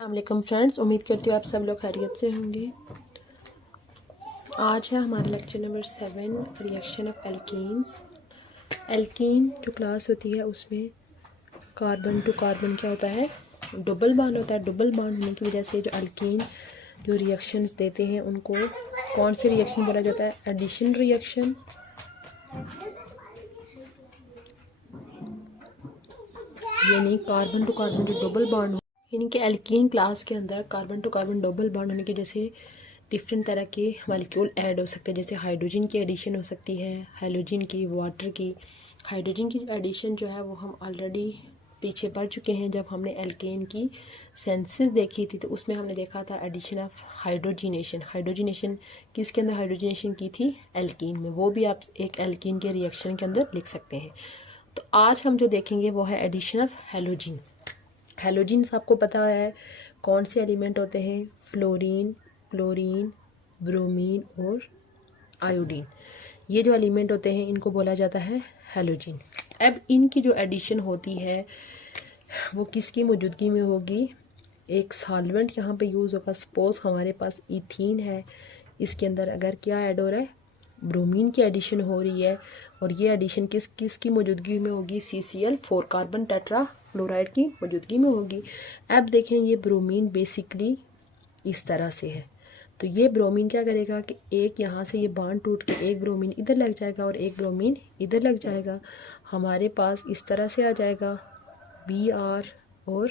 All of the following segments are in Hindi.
अस्सलाम फ्रेंड्स, उम्मीद करती हूँ आप सब लोग खैरियत से होंगे। आज है हमारा lecture number 7, reaction of alkenes. Alkene जो क्लास होती है उसमें कार्बन टू कार्बन क्या होता है, डबल बॉन्ड होता है। डबल बॉन्ड होने की वजह से जो एल्कीन जो रिएक्शंस देते हैं उनको कौन से रिएक्शन बोला जाता है? एडिशन रिएक्शन, यानी कार्बन टू कार्बन जो डबल बॉन्ड, यानी कि एल्कीन क्लास के अंदर carbon to carbon double bond होने की वजह से डिफरेंट तरह के मॉलिक्यूल ऐड हो सकते हैं। जैसे हाइड्रोजन की एडिशन हो सकती है, हेलोजन की, वाटर की। हाइड्रोजन की एडिशन जो है वो हम ऑलरेडी पीछे पढ़ चुके हैं। जब हमने एल्केन की सेंसेस देखी थी तो उसमें हमने देखा था एडिशन ऑफ हाइड्रोजिनेशन। हाइड्रोजिनेशन किसके अंदर हाइड्रोजिनेशन की थी? एल्कीन में। वो भी आप एक एल्कीन के रिएक्शन के अंदर लिख सकते हैं। तो आज हम जो देखेंगे वो है एडिशन ऑफ हेलोजिन। हेलोजिन्स आपको पता है कौन से एलिमेंट होते हैं? फ्लोरीन, क्लोरीन, ब्रोमीन और आयोडीन। ये जो एलिमेंट होते हैं इनको बोला जाता है हेलोजिन। अब इनकी जो एडिशन होती है वो किसकी मौजूदगी में होगी? एक सॉल्वेंट यहाँ पे यूज़ होगा। सपोज हमारे पास इथीन है, इसके अंदर अगर क्या ऐड हो रहा है? ब्रोमीन की एडिशन हो रही है। और ये एडिशन किसकी मौजूदगी में होगी? CCl4 कार्बन टेट्रा क्लोराइड की मौजूदगी में होगी। अब देखें ये ब्रोमीन बेसिकली इस तरह से है। तो ये ब्रोमीन क्या करेगा कि एक यहाँ से ये बांड टूट के एक ब्रोमीन इधर लग जाएगा और एक ब्रोमीन इधर लग जाएगा। हमारे पास इस तरह से आ जाएगा Br, और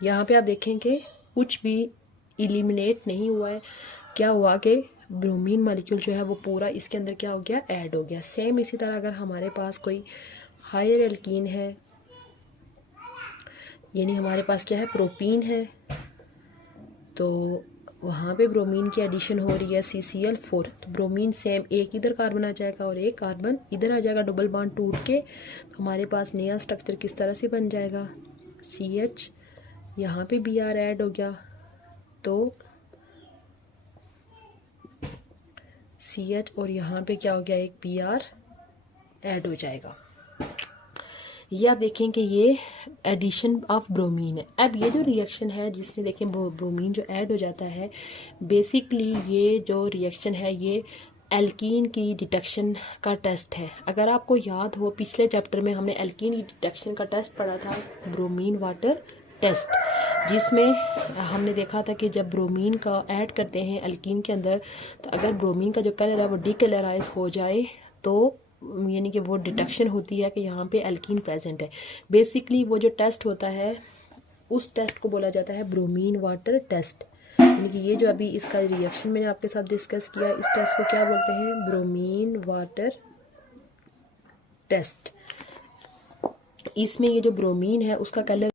यहाँ पे आप देखेंगे कुछ भी इलिमिनेट नहीं हुआ है। क्या हुआ कि ब्रोमीन मॉलिक्यूल जो है वो पूरा इसके अंदर क्या हो गया? ऐड हो गया। सेम इसी तरह अगर हमारे पास कोई हायर एल्कीन है, यानी हमारे पास क्या है? प्रोपीन है, तो वहाँ पे ब्रोमीन की एडिशन हो रही है CCl4। तो ब्रोमीन सेम एक इधर कार्बन आ जाएगा और एक कार्बन इधर आ जाएगा, डबल बॉन्ड टूट के। तो हमारे पास नया स्ट्रक्चर किस तरह से बन जाएगा? CH, यहाँ पे Br ऐड हो गया तो CH, और यहाँ पे क्या हो गया? एक Br ऐड हो जाएगा। ये आप देखें कि ये एडिशन ऑफ ब्रोमीन है। अब ये जो रिएक्शन है जिसमें देखें ब्रोमीन जो ऐड हो जाता है, बेसिकली ये जो रिएक्शन है ये एल्कीन की डिटेक्शन का टेस्ट है। अगर आपको याद हो पिछले चैप्टर में हमने एल्कीन की डिटेक्शन का टेस्ट पढ़ा था, ब्रोमीन वाटर टेस्ट, जिसमें हमने देखा था कि जब ब्रोमीन का ऐड करते हैं एल्कीन के अंदर तो अगर ब्रोमीन का जो कलर है वो डीकलराइज हो जाए तो यानी कि वो डिटेक्शन होती है कि यहाँ पे एल्कीन प्रेजेंट है। बेसिकली वो जो टेस्ट होता है उस टेस्ट को बोला जाता है ब्रोमीन वाटर टेस्ट। यानी कि ये जो अभी इसका रिएक्शन मैंने आपके साथ डिस्कस किया, इस टेस्ट को क्या बोलते हैं? Bromine water test. इसमें ये जो ब्रोमीन है उसका कलर,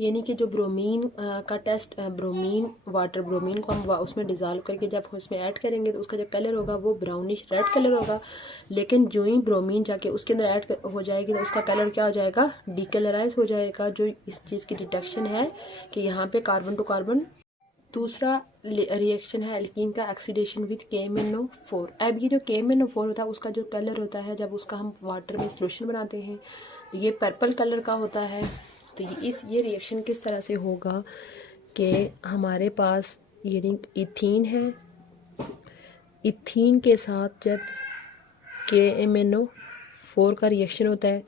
यानी कि जो ब्रोमीन का टेस्ट, ब्रोमीन वाटर, ब्रोमीन को हम उसमें डिज़ोल्व करके जब हम उसमें ऐड करेंगे तो उसका जो कलर होगा वो ब्राउनिश रेड कलर होगा। लेकिन जो ही ब्रोमीन जाके उसके अंदर ऐड हो जाएगी तो उसका कलर क्या हो जाएगा? डीकलराइज हो जाएगा। जो इस चीज़ की डिटेक्शन है कि यहाँ पे कार्बन टू कार्बन। दूसरा रिएक्शन है एल्कीन का, ऑक्सीडेशन विद KMnO4। अब ये जो KMnO4 होता है उसका जो कलर होता है जब उसका हम वाटर में सोल्यूशन बनाते हैं ये पर्पल कलर का होता है। तो ये रिएक्शन किस तरह से होगा कि हमारे पास ये इथीन है, इथीन के साथ जब KMnO4 का रिएक्शन होता है,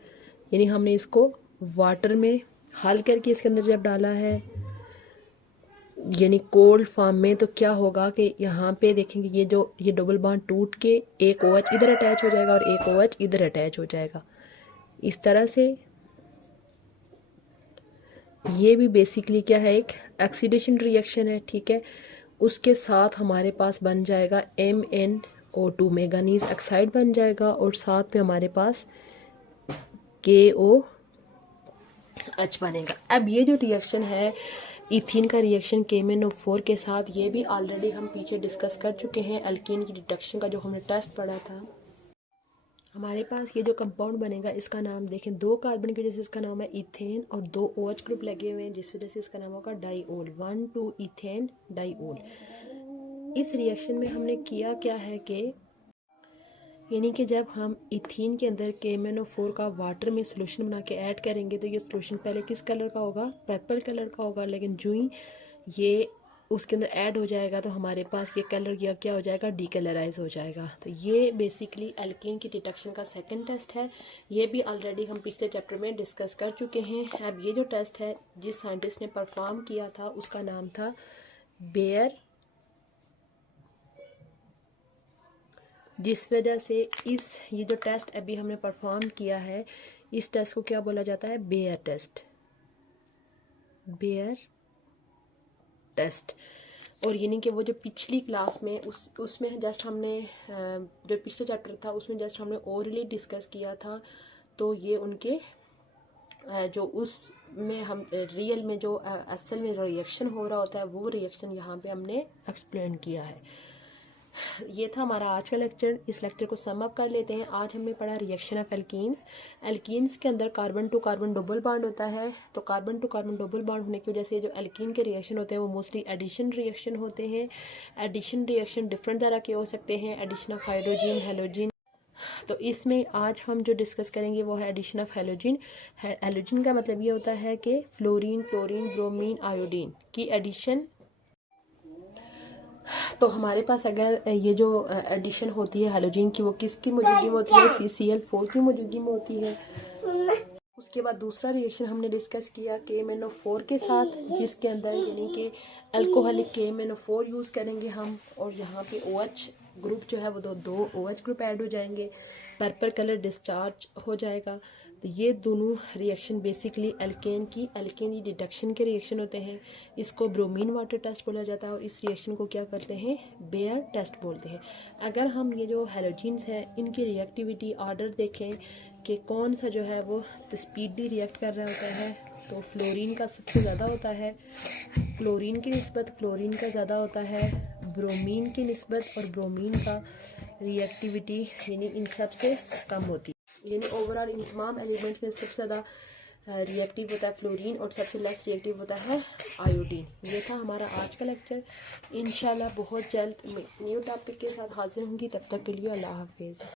यानी हमने इसको वाटर में हल करके इसके अंदर जब डाला है यानी कोल्ड फॉर्म में, तो क्या होगा कि यहाँ पे देखेंगे ये डबल बॉन्ड टूट के एक OH इधर अटैच हो जाएगा और एक OH इधर अटैच हो जाएगा। इस तरह से ये भी बेसिकली क्या है? एक ऑक्सीडेशन रिएक्शन है, ठीक है। उसके साथ हमारे पास बन जाएगा MnO2, मैंगनीज ऑक्साइड बन जाएगा, और साथ में हमारे पास KOH बनेगा। अब ये जो रिएक्शन है इथीन का रिएक्शन KMnO4 के साथ, ये भी ऑलरेडी हम पीछे डिस्कस कर चुके हैं एल्कीन की डिटेक्शन का जो हमने टेस्ट पढ़ा था। हमारे पास ये जो कंपाउंड बनेगा इसका नाम देखें, 2 कार्बन की वजह से इसका नाम है इथेन और 2 OH ग्रुप लगे हुए हैं जिस वजह से इसका नाम होगा डाइओल, 1,2 इथेन डाइओल। इस रिएक्शन में हमने किया क्या है कि यानी कि जब हम इथीन के अंदर KMnO4 का वाटर में सोल्यूशन बना के ऐड करेंगे तो ये सोल्यूशन पहले किस कलर का होगा, पर्पल कलर का होगा, लेकिन जो ही ये उसके अंदर ऐड हो जाएगा तो हमारे पास ये कलर क्या हो जाएगा, डीकलराइज हो जाएगा। तो ये बेसिकली एल्कीन की डिटेक्शन का सेकंड टेस्ट है। ये भी ऑलरेडी हम पिछले चैप्टर में डिस्कस कर चुके हैं। अब ये जो टेस्ट है जिस साइंटिस्ट ने परफॉर्म किया था उसका नाम था बेयर, जिस वजह से ये जो टेस्ट अभी हमने परफॉर्म किया है इस टेस्ट को क्या बोला जाता है, बेयर टेस्ट, बेयर टेस्ट। और यानी कि वो जो पिछली क्लास में उसमें जस्ट हमने जो पिछले चैप्टर था उसमें जस्ट हमने ओरली डिस्कस किया था। तो ये उनके जो उसमें हम रियल में जो असल में रिएक्शन हो रहा होता है वो रिएक्शन यहाँ पे हमने एक्सप्लेन किया है। ये था हमारा आज का लेक्चर। इस लेक्चर को सम अप कर लेते हैं। आज हमने पढ़ा रिएक्शन ऑफ एल्कीन्स। एल्कीन्स के अंदर carbon to carbon double bond होता है। तो carbon to carbon double bond होने की वजह से जो एल्कीन के रिएक्शन होते हैं वो मोस्टली एडिशन रिएक्शन होते हैं। एडिशन रिएक्शन डिफरेंट तरह के हो सकते हैं, एडिशन ऑफ हाइड्रोजन, हेलोजन। तो इसमें आज हम जो डिस्कस करेंगे वो है एडिशन ऑफ हेलोजन। हेलोजन का मतलब ये होता है कि फ्लोरीन, क्लोरीन, ब्रोमीन, आयोडीन की एडिशन। तो हमारे पास अगर ये जो एडिशन होती है हेलोजन की वो किसकी मौजूदगी में होती है, CCl4 की मौजूदगी में होती है। उसके बाद दूसरा रिएक्शन हमने डिस्कस किया KMnO4 के साथ, जिसके अंदर यानी कि अल्कोहलिक KMnO4 यूज़ करेंगे हम, और यहाँ पे OH ग्रुप जो है वो दो OH ग्रुप ऐड हो जाएंगे, पर्पल कलर डिस्चार्ज हो जाएगा। तो ये दोनों रिएक्शन बेसिकली एल्केन की डिडक्शन के रिएक्शन होते हैं। इसको ब्रोमीन वाटर टेस्ट बोला जाता है और इस रिएक्शन को क्या करते हैं, बेयर टेस्ट बोलते हैं। अगर हम ये जो हेलोजन्स हैं इनकी रिएक्टिविटी ऑर्डर देखें कि कौन सा जो है वो स्पीडली रिएक्ट कर रहा होता है, तो फ्लोरीन का सबसे ज़्यादा होता है, क्लोरीन की निस्बत क्लोरीन का ज़्यादा होता है, ब्रोमीन की निस्बत और ब्रोमीन का रिएक्टिविटी यानी इन सब से कम होती है। यानी ओवरऑल इन तमाम एलिमेंट्स में सबसे ज़्यादा रिएक्टिव होता है फ्लोरीन और सबसे लेस रिएक्टिव होता है आयोडीन। ये था हमारा आज का लेक्चर। इंशाल्लाह बहुत जल्द न्यू टॉपिक के साथ हाजिर होंगी। तब तक के लिए अल्लाह हाफिज़।